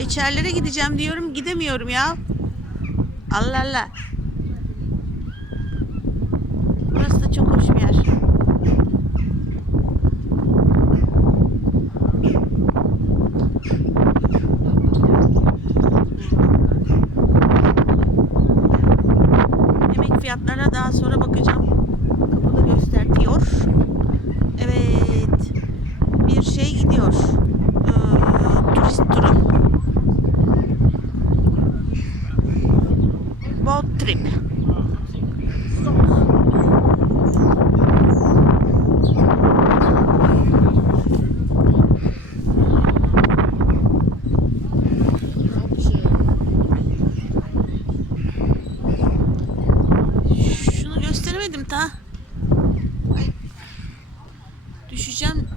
İçerilere gideceğim diyorum gidemiyorum ya. Allah Allah. Burası da çok hoş bir yer.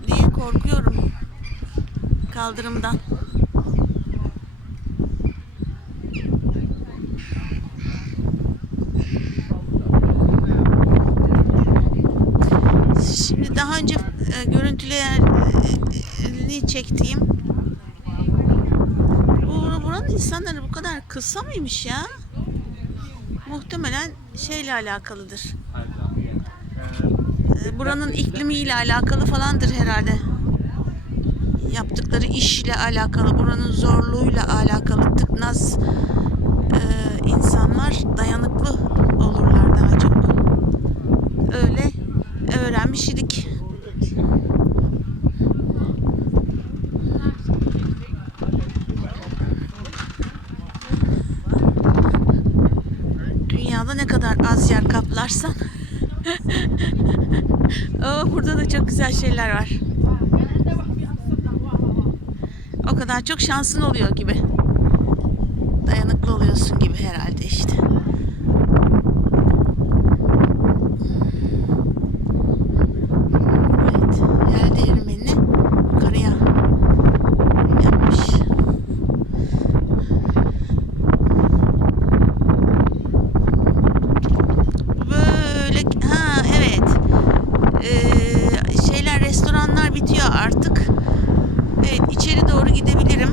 Diye korkuyorum. Kaldırımdan. Şimdi daha önce e, görüntülerini çektiğim bu, buranın insanları bu kadar kısa mıymış ya? Muhtemelen şeyle alakalıdır. Buranın iklimiyle alakalı falandır herhalde. Yaptıkları işle alakalı, buranın zorluğuyla alakalı tıknaz e, insanlar dayanıklı olurlar daha çok. Öyle öğrenmiş idik. Dünyada ne kadar az yer kaplarsan Oo, burada da çok güzel şeyler var. O kadar çok şansın oluyor gibi. Dayanıklı oluyorsun gibi herhalde işte. Evet, yer değirmenini yukarıya yapmış. Böyle ha evet. Ee, şeyler restoranlar bitiyor artık. Evet içeri doğru gidebilirim.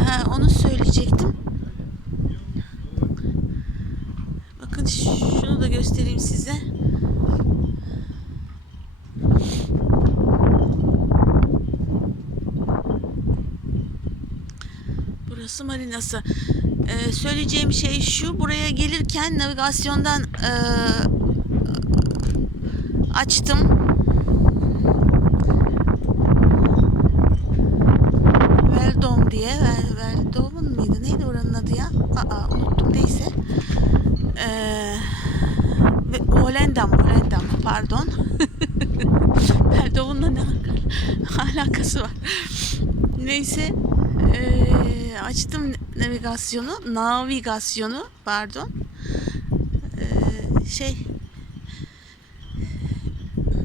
Ha, onu söyleyecektim. Bakın şunu da göstereyim size. Burası marinası. Ee, söyleyeceğim şey şu. Buraya gelirken navigasyondan e, açtım. Veldom diye. Vel, Veldom'un muydu? Neydi oranın adı ya? Aa, unuttum neyse. Ee, ve Volendam, Volendam pardon. Veldom'unla ne alakası var? Neyse. Ee, açtım navigasyonu, navigasyonu pardon. Ee, şey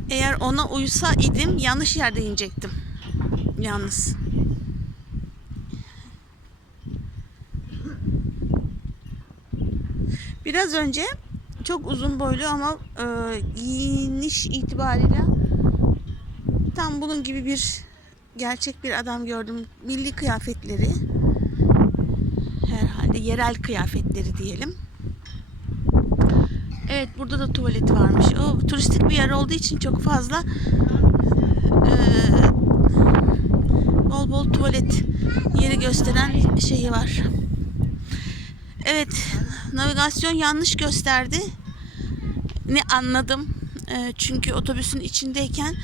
eğer ona uysa idim yanlış yerde inecektim. Yalnız. Biraz önce çok uzun boylu ama e, giyiniş itibariyle tam bunun gibi bir gerçek bir adam gördüm. Milli kıyafetleri yerel kıyafetleri diyelim. Evet burada da tuvalet varmış. O turistik bir yer olduğu için çok fazla e, bol bol tuvalet yeri gösteren şeyi var. Evet navigasyon yanlış gösterdi. Ne anladım. E, çünkü otobüsün içindeyken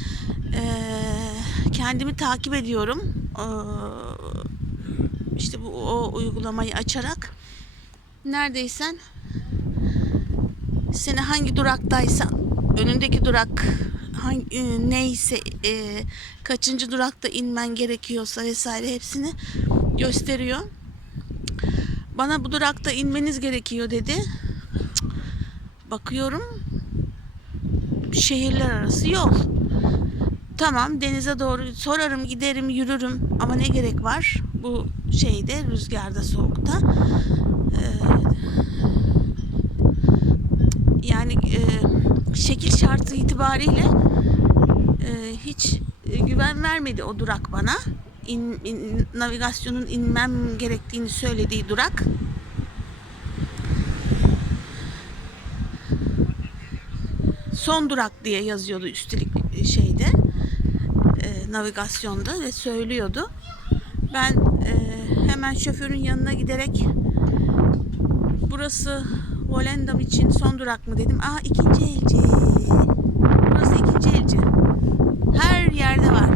e, kendimi takip ediyorum. E, işte bu o uygulamayı açarak neredeysen seni hangi duraktaysan önündeki durak hangi, e, neyse e, kaçıncı durakta inmen gerekiyorsa vesaire hepsini gösteriyor. Bana bu durakta inmeniz gerekiyor dedi. Bakıyorum şehirler arası yol. Tamam denize doğru sorarım giderim yürürüm. Ama ne gerek var bu şeyde rüzgarda soğukta? Ee, yani e, şekil şartı itibariyle e, hiç e, güven vermedi o durak bana. İn- in- navigasyonun inmem gerektiğini söylediği durak. Son durak diye yazıyordu üstelik şeyde. e, navigasyonda ve söylüyordu. Ben e, hemen şoförün yanına giderek burası Volendam için son durak mı dedim. Aa ikinci elci. Burası ikinci elci. Her yerde var.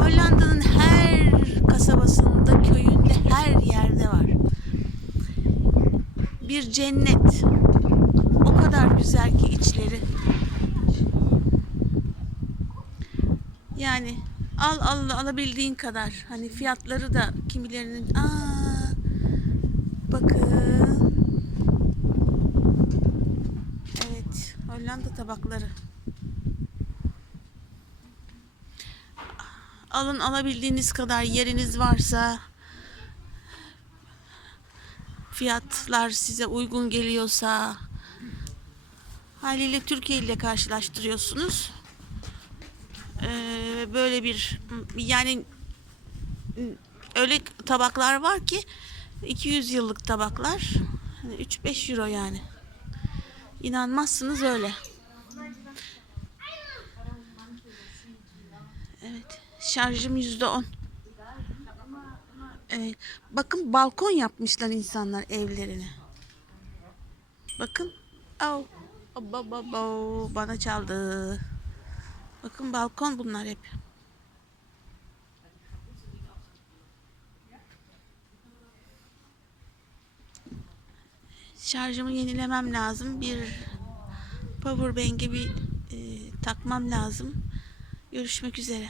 Hollanda'nın her kasabasında, köyünde her yerde var. Bir cennet. O kadar güzel ki içleri. Yani al al alabildiğin kadar. Hani fiyatları da kimilerinin aa bakın. Evet, Hollanda tabakları. Alın alabildiğiniz kadar yeriniz varsa fiyatlar size uygun geliyorsa haliyle Türkiye ile karşılaştırıyorsunuz. Ee, böyle bir yani öyle tabaklar var ki 200 yıllık tabaklar Hani 3-5 euro yani. İnanmazsınız öyle. Evet. Şarjım %10. Evet. Bakın balkon yapmışlar insanlar evlerine. Bakın. Au. Aba, baba, bana çaldı. Bakın balkon bunlar hep. Şarjımı yenilemem lazım. Bir power bank'e bir e, takmam lazım. Görüşmek üzere.